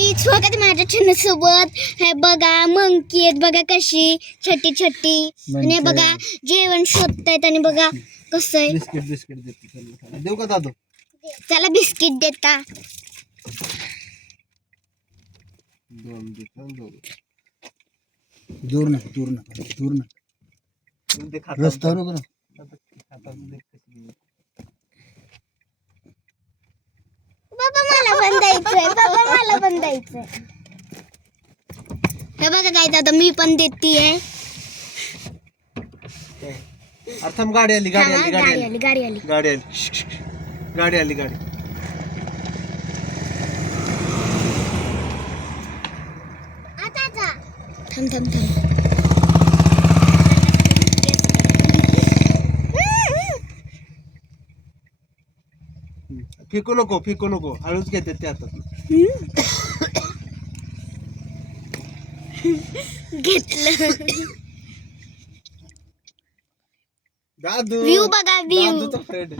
Guys स्वागत माझ्या channel सोबत. हे बघा मंकी आहेत बघा कशी छोटी छोटी आणि हे बघा जेवण शोधतायत आणि बघा कसं आहे. बिस्किट देऊ का दादू? चला बिस्किट देता. दूर ना रस्ता नको ना. बाबा मला पण द्यायचंय, बाबा मला पण द्यायचंय. हे बघा काय दादा मी पण देतीये. अर्थम गाडी आली गाडी आली. थांब फेकू नको हळूच घेते ते हातात. घेतलं. दादू व्ह्यू बघा व्ह्यू. दादूचा फ्रेंड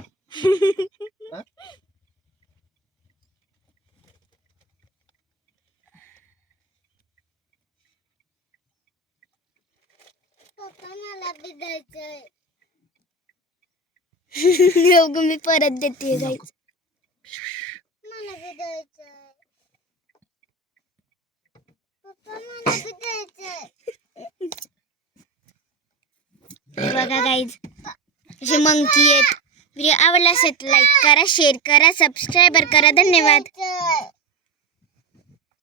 मला बी द्यायचंय. मी परत देते गाईज. मला बी द्यायचंय. पप्पा मला बी द्यायचंय. बघा गाईज असे मंकी आहेत. व्हिडिओ आवडला असेल लाईक करा, शेअर करा, सबस्क्राईबर करा. धन्यवाद.